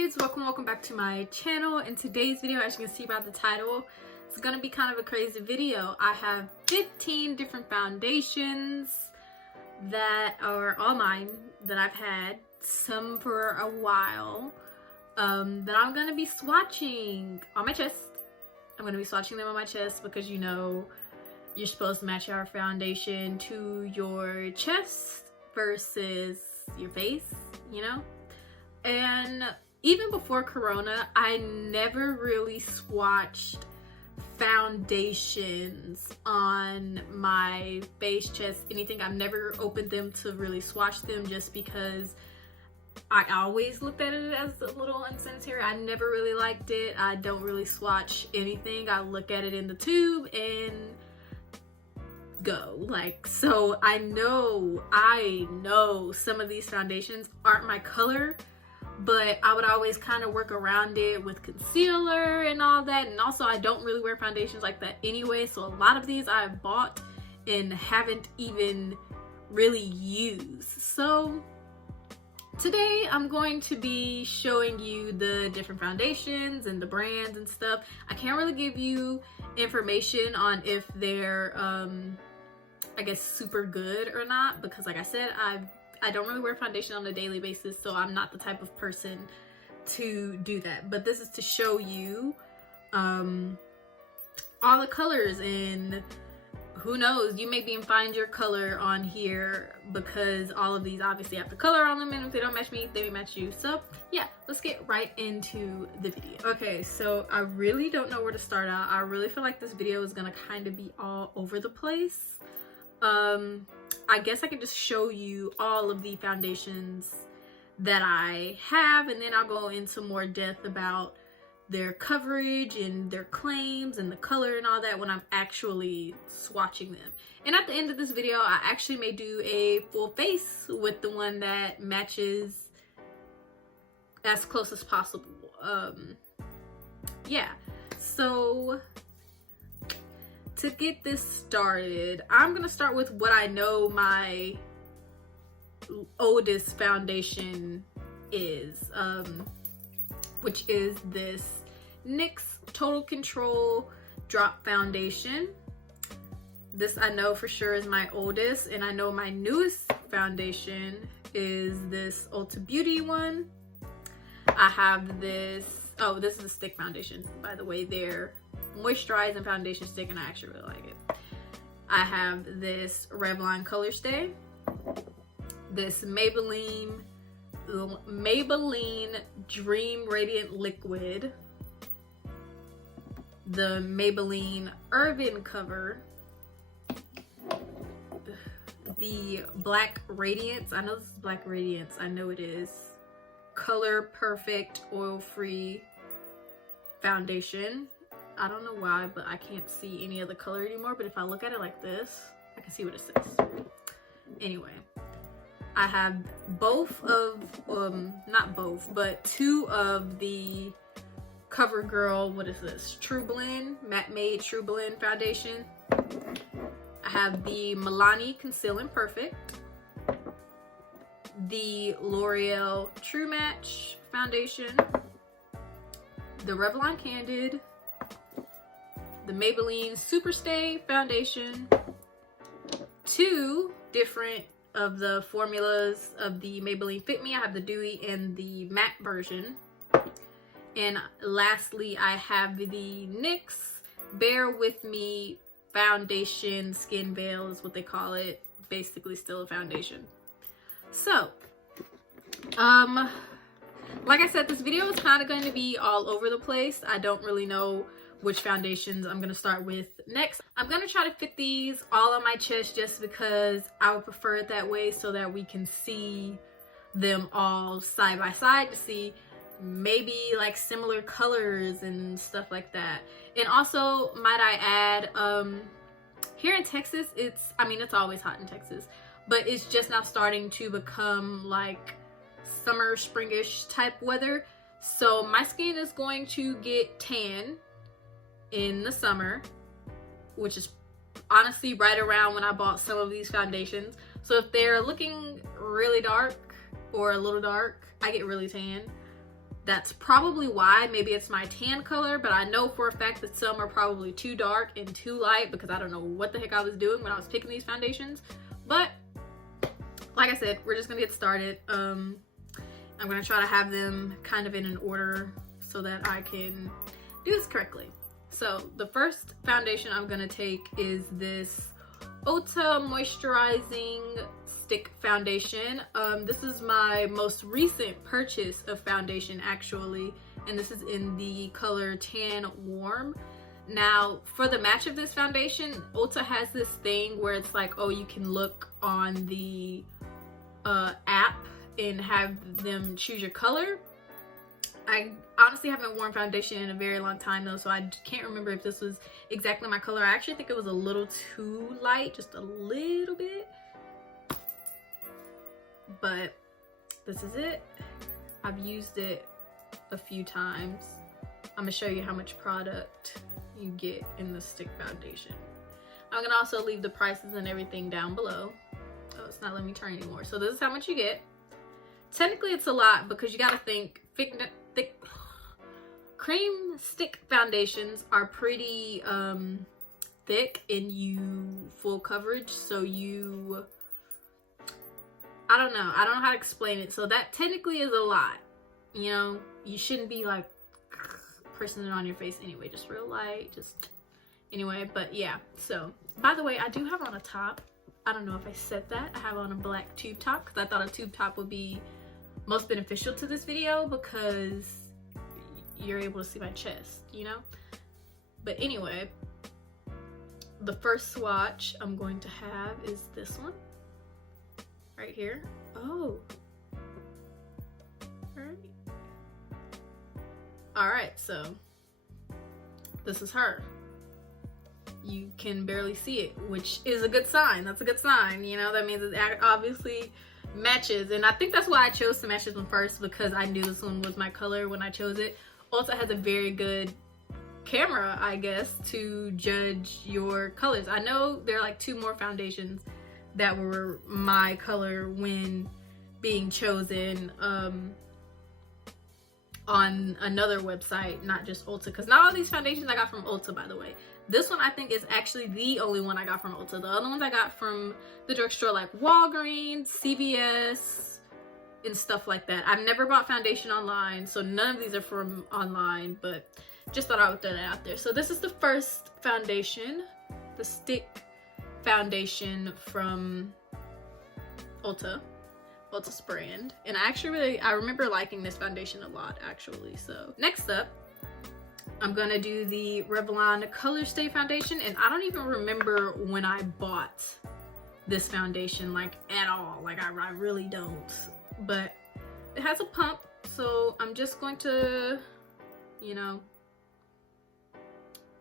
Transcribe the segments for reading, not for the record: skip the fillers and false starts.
babes, welcome back to my channel. In today's video, as you can see by the title, it's gonna be kind of a crazy video. I have 15 different foundations that are all mine, that I've had, some for a while, that I'm gonna be swatching on my chest. I'm gonna be swatching them on my chest because, you know, you're supposed to match your foundation to your chest versus your face, you know? And even before Corona, I never really swatched foundations on my face, chest, anything. I've never opened them to really swatch them just because I always looked at it as a little unsanitary. I never really liked it. I don't really swatch anything. I look at it in the tube and go. Like, so I know some of these foundations aren't my color, but I would always kind of work around it with concealer and all that. And also, I don't really wear foundations like that anyway, so a lot of these I've bought and haven't even really used. So today I'm going to be showing you the different foundations and the brands and stuff. I can't really give you information on if they're I guess super good or not, because like I said, I don't really wear foundation on a daily basis, so I'm not the type of person to do that. But this is to show you all the colors, and who knows, you may even find your color on here, because all of these obviously have the color on them, and if they don't match me, they may match you. So yeah, let's get right into the video. Okay, so I really don't know where to start out. I really feel like this video is gonna kind of be all over the place. I guess I can just show you all of the foundations that I have, and then I'll go into more depth about their coverage and their claims and the color and all that when I'm actually swatching them. And at the end of this video, I actually may do a full face with the one that matches as close as possible. Yeah, so to get this started, I'm gonna start with what I know my oldest foundation is, which is this NYX Total Control Drop foundation. This I know for sure is my oldest, and I know my newest foundation is this Ulta Beauty one. I have this, oh, this is a stick foundation, by the way. They're moisturizing foundation stick, and I actually really like it. I have this Revlon ColorStay, this Maybelline Dream Radiant Liquid, the Maybelline Urban cover, the Black Radiance, I know this is Black Radiance, I know it is, Color Perfect oil-free foundation. I don't know why, but I can't see any of the color anymore, but if I look at it like this, I can see what it says. Anyway, I have both of, not both, but two of the CoverGirl, what is this? TrueBlend, Matte Made TrueBlend foundation. I have the Milani Conceal Perfect, the L'Oreal TrueMatch foundation, the Revlon Candid, the Maybelline Superstay foundation, two different of the formulas of the Maybelline Fit Me. I have the Dewy and the matte version. And lastly, I have the NYX Bare With Me foundation. Skin veil is what they call it. Basically still a foundation. So, like I said, this video is kind of going to be all over the place. I don't really know which foundations I'm gonna start with next. I'm gonna try to fit these all on my chest just because I would prefer it that way, so that we can see them all side by side to see maybe like similar colors and stuff like that. And also, might I add, here in Texas, it's always hot in Texas, but it's just now starting to become like summer, springish type weather. So my skin is going to get tan in the summer, which is honestly right around when I bought some of these foundations. So if they're looking really dark or a little dark, I get really tan. That's probably why. Maybe it's my tan color, but I know for a fact that some are probably too dark and too light because I don't know what the heck I was doing when I was picking these foundations. But like I said, we're just gonna get started. I'm gonna try to have them kind of in an order so that I can do this correctly. So the first foundation I'm gonna take is this Ulta Moisturizing Stick foundation. This is my most recent purchase of foundation actually, and this is in the color Tan Warm. Now for the match of this foundation, Ulta has this thing where it's like, oh, you can look on the app and have them choose your color. I honestly haven't worn foundation in a very long time though, so I can't remember if this was exactly my color. I actually think it was a little too light, just a little bit. But this is it. I've used it a few times. I'm gonna show you how much product you get in the stick foundation. I'm gonna also leave the prices and everything down below. Oh, it's not letting me turn anymore. So this is how much you get. Technically it's a lot because you gotta think thick cream stick foundations are pretty thick and full coverage, so I don't know how to explain it. So that technically is a lot, you know. You shouldn't be like pressing it on your face anyway, just real light, just anyway. But yeah, so by the way, I do have on a top. I don't know if I said that. I have on a black tube top because I thought a tube top would be most beneficial to this video because you're able to see my chest, you know. But anyway, the first swatch I'm going to have is this one right here. Oh, all right, so this is her. You can barely see it, which is a good sign. That's a good sign, you know. That means it obviously matches, and I think that's why I chose to match this one first, because I knew this one was my color when I chose it. Also has a very good camera, I guess, to judge your colors. I know there are like 2 more foundations that were my color when being chosen on another website, not just Ulta, because not all these foundations I got from Ulta, by the way. This one I think is actually the only one I got from Ulta. The other ones I got from the drugstore like Walgreens, CVS, and stuff like that. I've never bought foundation online, so none of these are from online, but just thought I would throw that out there. So this is the first foundation, the stick foundation from Ulta's brand, and I remember liking this foundation a lot actually. So next up, I'm gonna do the Revlon ColorStay foundation, and I don't even remember when I bought this foundation like at all. Like I really don't, but it has a pump, so I'm just going to, you know,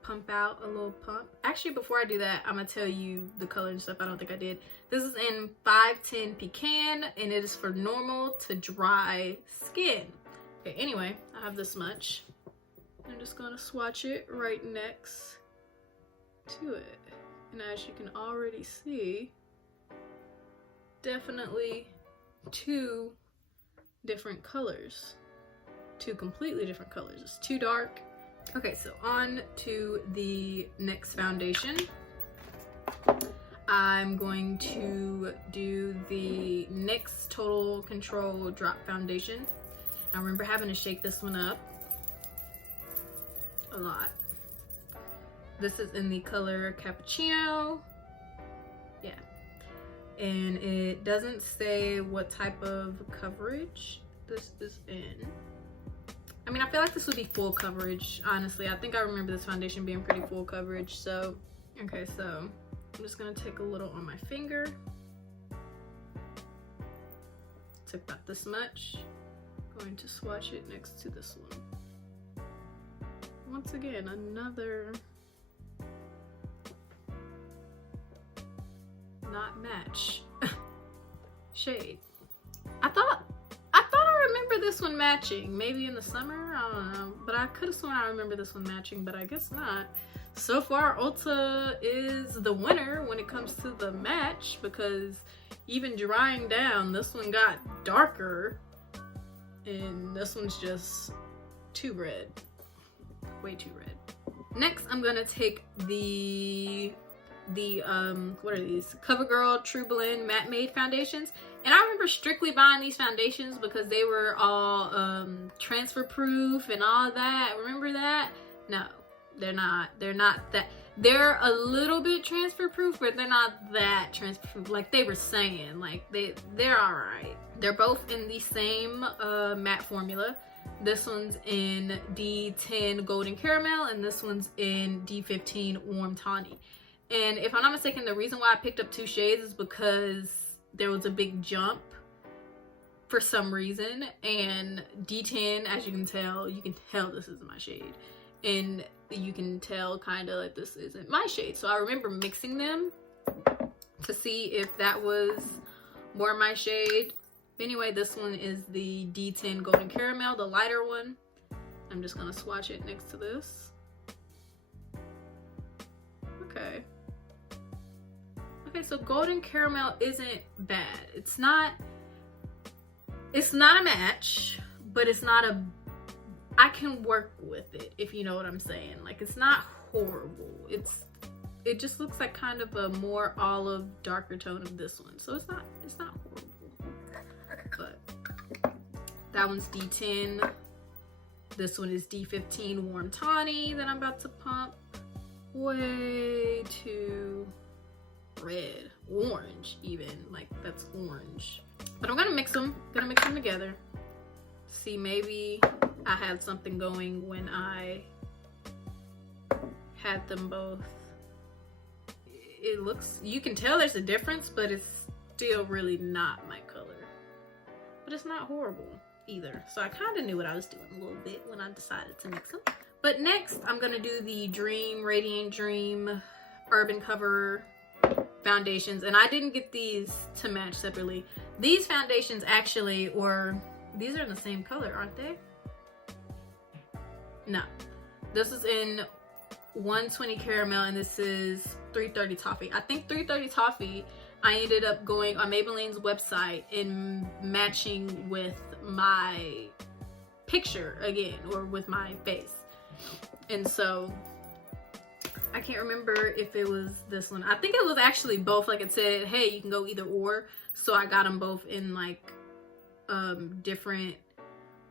pump out a little pump. Actually, before I do that, I'm gonna tell you the color and stuff. I don't think I did. This is in 510 Pecan, and it is for normal to dry skin. Okay, anyway, I have this much. I'm just gonna swatch it right next to it, and as you can already see, definitely 2 different colors, 2 completely different colors. It's too dark. Okay, so on to the next foundation. I'm going to do the NYX Total Control Drop foundation. I remember having to shake this one up a lot. This is in the color Cappuccino. Yeah. And it doesn't say what type of coverage this is in. I mean, I feel like this would be full coverage, honestly. I think I remember this foundation being pretty full coverage. So, okay, so I'm just gonna take a little on my finger. Took about this much. Going to swatch it next to this one. Once again, another not match shade. I thought I remember this one matching, maybe in the summer, I don't know, but I could have sworn I remember this one matching, but I guess not. So far, Ulta is the winner when it comes to the match, because even drying down, this one got darker and this one's just too red, way too red. Next, I'm gonna take the what are these? CoverGirl TrueBlend Matte Made foundations. And I remember strictly buying these foundations because they were all transfer proof and all that. Remember that? No, they're not. They're not that. They're a little bit transfer proof, but they're not that transfer proof like they were saying. Like they're all right. They're both in the same matte formula. This one's in D10 Golden Caramel, and this one's in D15 Warm Tawny. And if I'm not mistaken, the reason why I picked up 2 shades is because there was a big jump for some reason. And D10, as you can tell this isn't my shade. And you can tell kind of like this isn't my shade. So I remember mixing them to see if that was more my shade. Anyway, this one is the D10 Golden Caramel, the lighter one. I'm just gonna swatch it next to this. Okay. Okay, so Golden Caramel isn't bad. It's not a match, but it's not a, I can work with it, if you know what I'm saying. Like, it's not horrible. It just looks like kind of a more olive, darker tone of this one. So it's not horrible. But that one's D10. This one is D15 Warm Tawny that I'm about to pump. Way too red, orange even, like that's orange. But I'm gonna mix them together. See, maybe I had something going when I had them both. It looks, you can tell there's a difference, but it's still really not my color. But it's not horrible either. So I kind of knew what I was doing a little bit when I decided to mix them. But next, I'm gonna do the Dream Radiant Dream Urban Cover foundations. And I didn't get these to match separately. These foundations actually, these are in the same color, aren't they? No. This is in 120 Caramel and this is 330 Toffee. I think 330 Toffee, I ended up going on Maybelline's website and matching with my picture again, or with my face. And so I can't remember if it was this one. I think it was actually both. Like it said, hey, you can go either or. So I got them both in like different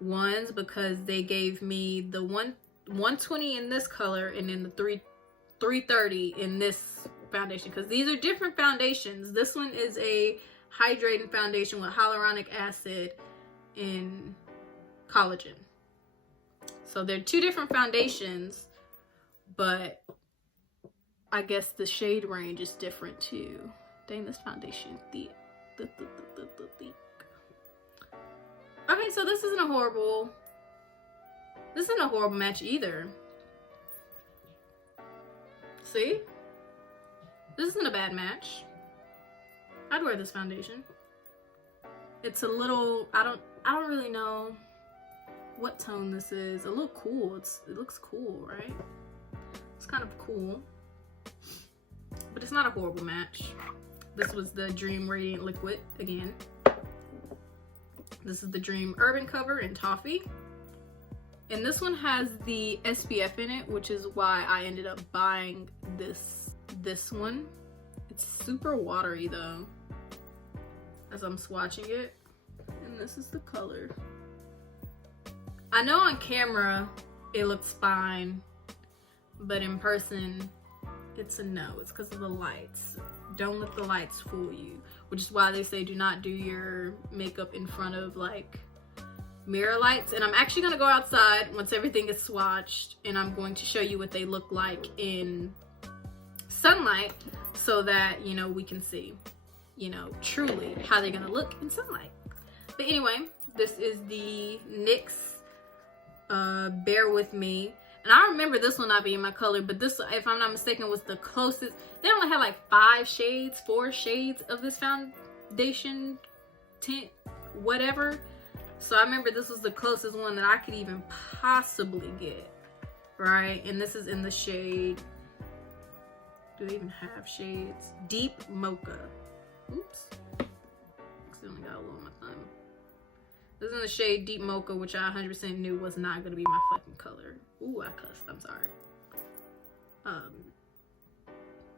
ones because they gave me the 120 in this color and then the 330 in this foundation, because these are different foundations. This one is a hydrating foundation with hyaluronic acid and collagen. So they're 2 different foundations, but I guess the shade range is different too. Dang, this foundation thick. Okay, so this isn't a horrible match either. See? This isn't a bad match. I'd wear this foundation. It's a little, I don't really know what tone this is. A little cool. It looks cool, right? It's kind of cool. But it's not a horrible match. This was the Dream Radiant Liquid again. This is the Dream Urban Cover in Toffee. And this one has the SPF in it, which is why I ended up buying this one. It's super watery though, as I'm swatching it. And this is the color. I know on camera it looks fine, but in person it's a no. It's because of the lights. Don't let the lights fool you, which is why they say do not do your makeup in front of like mirror lights. And I'm actually gonna go outside once everything is swatched and I'm going to show you what they look like in sunlight so that, you know, we can see, you know, truly how they're gonna look in sunlight. But anyway, this is the NYX Bare With Me. And I remember this one not being my color, but this, if I'm not mistaken, was the closest. They only had like 4 shades of this foundation tint, whatever. So I remember this was the closest one that I could even possibly get, right? And this is in the shade, do they even have shades? Deep Mocha. Oops. I only got a little on my thumb. This is in the shade Deep Mocha, which I 100% knew was not going to be my fucking color. Ooh, I cussed. I'm sorry.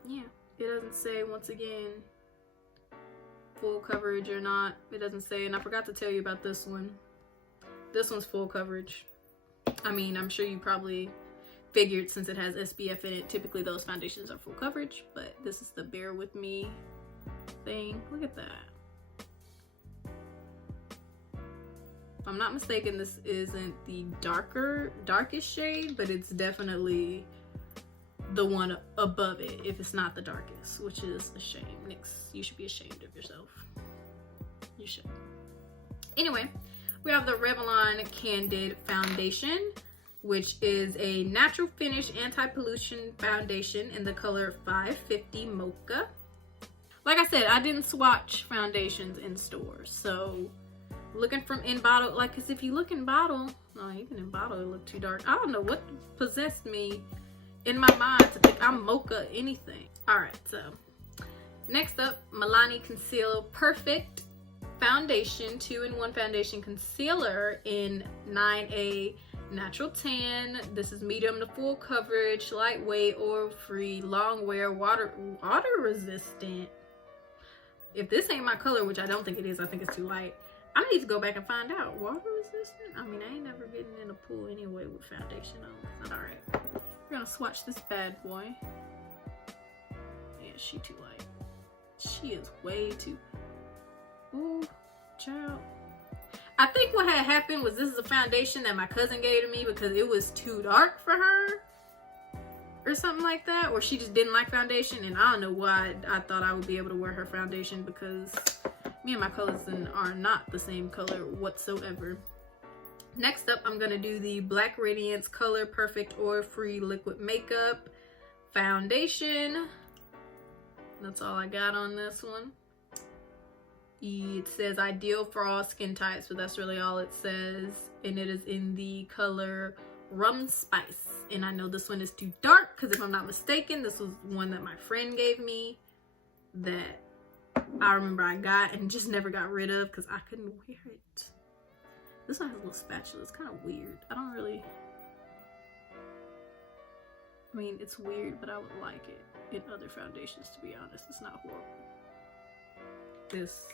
Yeah. It doesn't say, once again, full coverage or not. It doesn't say, and I forgot to tell you about this one. This one's full coverage. I mean, I'm sure you probably figured since it has SPF in it, typically those foundations are full coverage, but this is the Bare With Me thing. Look at that. If I'm not mistaken, this isn't the darkest shade, but it's definitely the one above it if it's not the darkest, which is a shame. NYX, you should be ashamed of yourself. You should. Anyway, we have the Revlon Candid foundation, which is a natural finish anti-pollution foundation in the color 550 Mocha. Like I said, I didn't swatch foundations in stores, so looking from in bottle, like, cause if you look in bottle, no, even in bottle it looked too dark. I don't know what possessed me in my mind to think I'm mocha anything. All right, so next up, Milani Conceal Perfect foundation, 2-in-1 foundation concealer in 9A natural tan. This is medium to full coverage, lightweight, oil free, long wear, water resistant. If this ain't my color, which I don't think it is, I think it's too light. I need to go back and find out. Water resistant? I mean, I ain't never getting in a pool anyway with foundation on. It's not all right. We're gonna swatch this bad boy. Yeah, she too light. She is way too. Ooh, child. I think what had happened was this is a foundation that my cousin gave to me because it was too dark for her or something like that, or she just didn't like foundation, and I don't know why I thought I would be able to wear her foundation because me and my cousin are not the same color whatsoever. Next up, I'm gonna do the Black Radiance Color Perfect Oil Free Liquid Makeup foundation. That's all I got on this one. It says ideal for all skin types, but that's really all it says, and it is in the color Rum Spice. And I know this one is too dark because if I'm not mistaken, this was one that my friend gave me that I remember I got and just never got rid of because I couldn't wear it. This one has a little spatula. It's kind of weird. I don't really, I mean, it's weird, but I would like it in other foundations, to be honest. It's not horrible. It's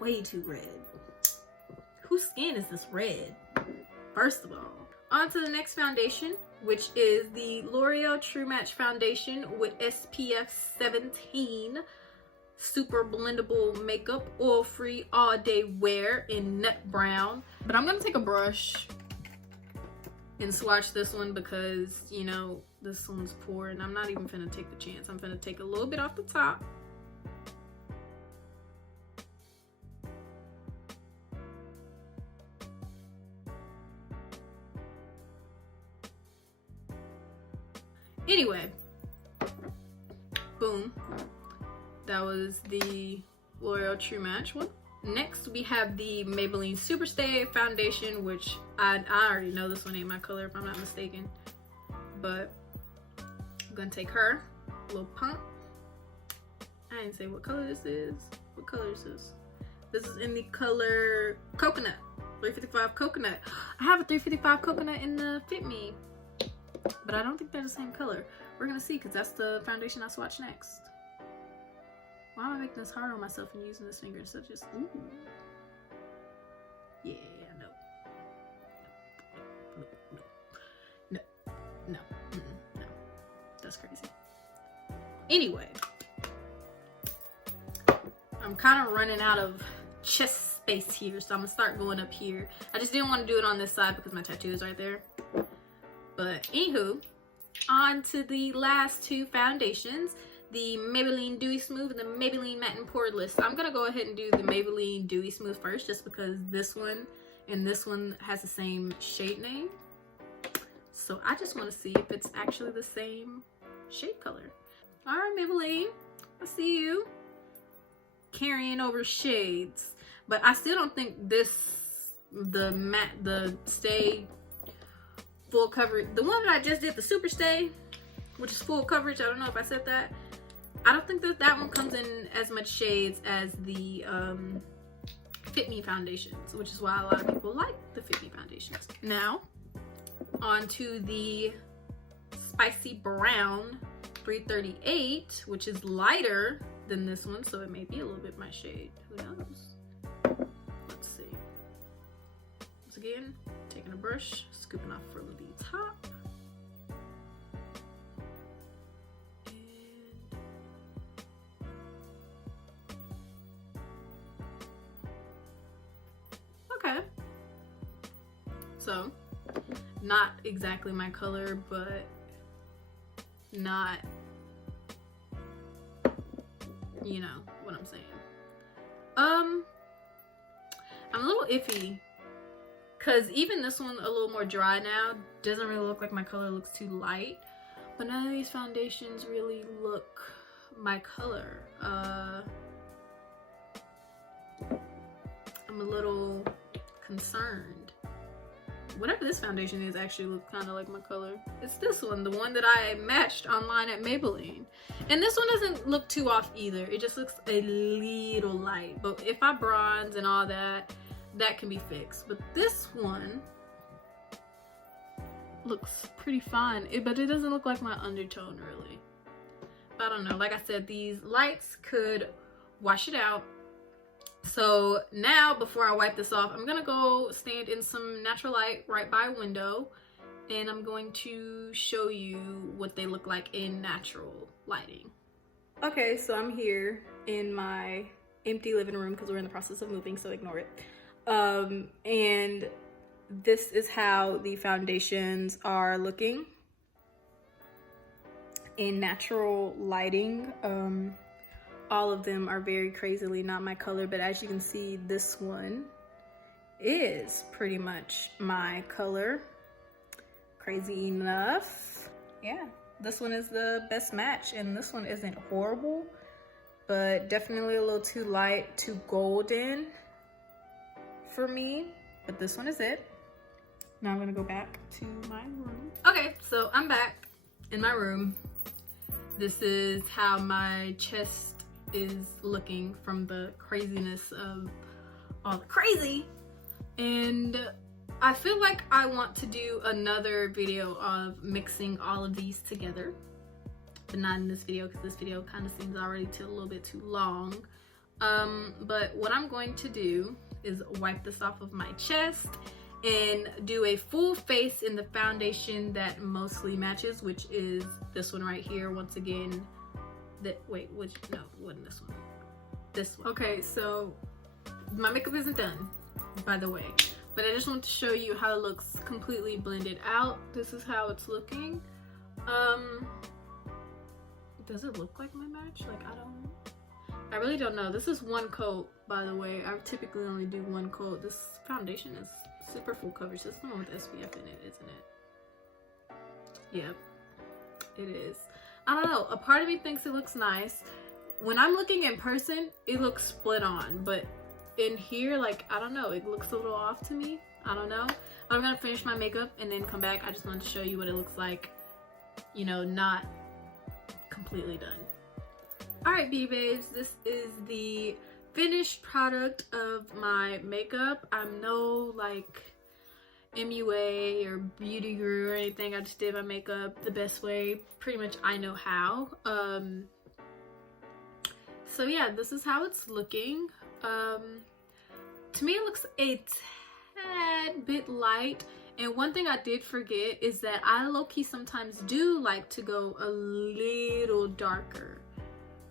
way too red. Whose skin is this red? First of all. On to the next foundation, which is the L'Oreal TrueMatch foundation with SPF 17 super blendable makeup, oil free all day wear in nut brown. But I'm gonna take a brush and swatch this one because, you know, this one's poor and I'm not even gonna take the chance. I'm gonna take a little bit off the top. Anyway, boom. That was the L'Oreal TrueMatch one. Next, we have the Maybelline Superstay foundation, which I already know this one ain't my color if I'm not mistaken. But I'm gonna take her, a little pump. I didn't say what color this is. What color is this? This is in the color Coconut, 355 Coconut. I have a 355 Coconut in the Fit Me, but I don't think they're the same color. We're gonna see because that's the foundation I swatch next. Why am I making this hard on myself and using this finger instead of just, ooh. Yeah, no. No. That's crazy. Anyway, I'm kind of running out of chest space here, so I'm gonna start going up here. I just didn't want to do it on this side because my tattoo is right there. But anywho, on to the last two foundations, the Maybelline Dewy Smooth and the Maybelline Matte and Poreless. I'm gonna go ahead and do the Maybelline Dewy Smooth first, just because this one and this one has the same shade name. So I just want to see if it's actually the same shade color. All right, Maybelline, I see you carrying over shades, but I still don't think the Stay full coverage, the one that I just did, the Superstay, which is full coverage, I don't know if I said that, I don't think that one comes in as much shades as the Fit Me foundations, which is why a lot of people like the Fit Me foundations. Now, on to the Spicy Brown 338, which is lighter than this one, so it may be a little bit my shade. Who knows? Let's see. Once again, taking a brush, scooping off from the top. Okay. So, not exactly my color, but not, you know what I'm saying. I'm a little iffy because even this one, a little more dry now, doesn't really look like my color, looks too light, but none of these foundations really look my color. I'm a little concerned. Whatever this foundation is actually looks kind of like my color. It's this one, the one that I matched online at Maybelline. And this one doesn't look too off either. It just looks a little light. But if I bronze and all that, that can be fixed. But this one looks pretty fine. But it doesn't look like my undertone really. But I don't know. Like I said, these lights could wash it out. So now, before I wipe this off, I'm gonna go stand in some natural light right by a window, and I'm going to show you what they look like in natural lighting. Okay, so I'm here in my empty living room because we're in the process of moving, so ignore it. And this is how the foundations are looking in natural lighting. All of them are very crazily not my color, but as you can see, this one is pretty much my color. Crazy enough. Yeah, this one is the best match, and this one isn't horrible, but definitely a little too light, too golden for me, but this one is it. Now I'm gonna go back to my room. Okay, so I'm back in my room. This is how my chest is looking from the craziness of all the crazy, and I feel like I want to do another video of mixing all of these together, but not in this video because this video kind of seems already a little bit too long. But what I'm going to do is wipe this off of my chest and do a full face in the foundation that mostly matches, which is this one right here. Once again, wait, which, no, it wasn't this one. This one. Okay, so my makeup isn't done, by the way, but I just want to show you how it looks completely blended out. This is how it's looking. Does it look like my match? Like, I really don't know. This is one coat, by the way. I typically only do one coat. This foundation is super full coverage. This is the one with SPF in it, isn't it? Yep, it is. I don't know, a part of me thinks it looks nice. When I'm looking in person, it looks split on, but in here, like, I don't know, it looks a little off to me. I don't know. I'm gonna finish my makeup and then come back. I just wanted to show you what it looks like, you know, not completely done. All right, beauty babes, this is the finished product of my makeup. I'm no, like, MUA or beauty guru or anything. I just did my makeup the best way pretty much I know how. So yeah, this is how it's looking. To me it looks a tad bit light, and one thing I did forget is that I low-key sometimes do like to go a little darker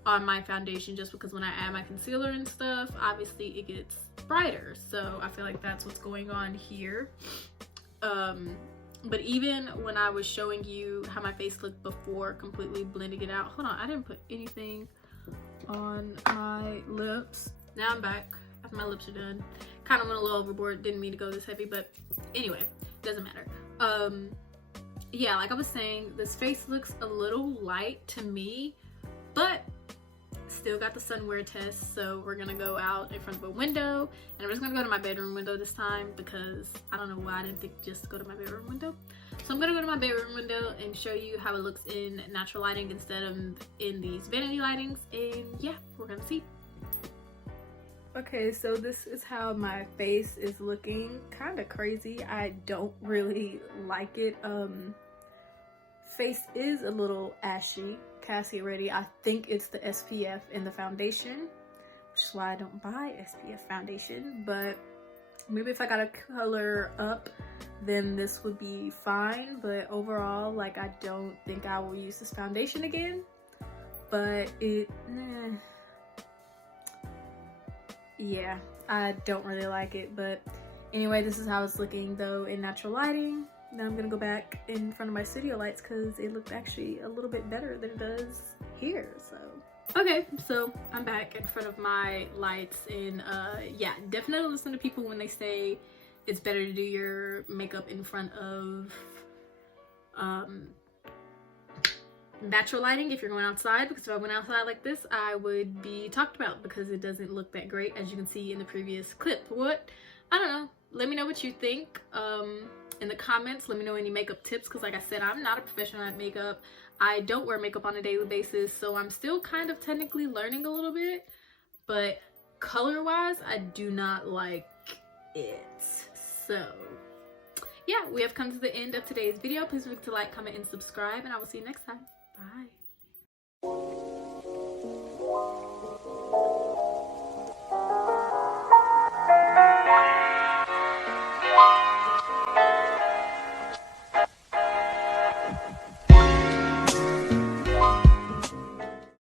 on my foundation, just because when I add my concealer and stuff, obviously it gets brighter. So I feel like that's what's going on here. But even when I was showing you how my face looked before completely blending it out, hold on, I didn't put anything on my lips. Now I'm back after my lips are done. Kind of went a little overboard, didn't mean to go this heavy, but anyway, doesn't matter. Yeah, like I was saying, this face looks a little light to me, but still got the sun wear test, so we're gonna go out in front of a window, and I'm just gonna go to my bedroom window this time because I don't know why I didn't think just to go to my bedroom window. So I'm gonna go to my bedroom window and show you how it looks in natural lighting instead of in these vanity lightings, and yeah, we're gonna see. Okay, so this is how my face is looking. Kind of crazy. I don't really like it. Face is a little ashy. Cassie already. I think it's the SPF in the foundation, which is why I don't buy SPF foundation. But maybe if I got a color up, then this would be fine. But overall, like, I don't think I will use this foundation again. But yeah, I don't really like it. But anyway, this is how it's looking though in natural lighting. Now I'm gonna go back in front of my studio lights because it looked actually a little bit better than it does here. So okay, so I'm back in front of my lights, and yeah, definitely listen to people when they say it's better to do your makeup in front of natural lighting if you're going outside, because if I went outside like this, I would be talked about because it doesn't look that great, as you can see in the previous clip. What? I don't know. Let me know what you think in the comments. Let me know any makeup tips, because like I said, I'm not a professional at makeup. I don't wear makeup on a daily basis, so I'm still kind of technically learning a little bit. But color wise, I do not like it. So yeah, we have come to the end of today's video. Please remember to like, comment, and subscribe, and I will see you next time. Bye.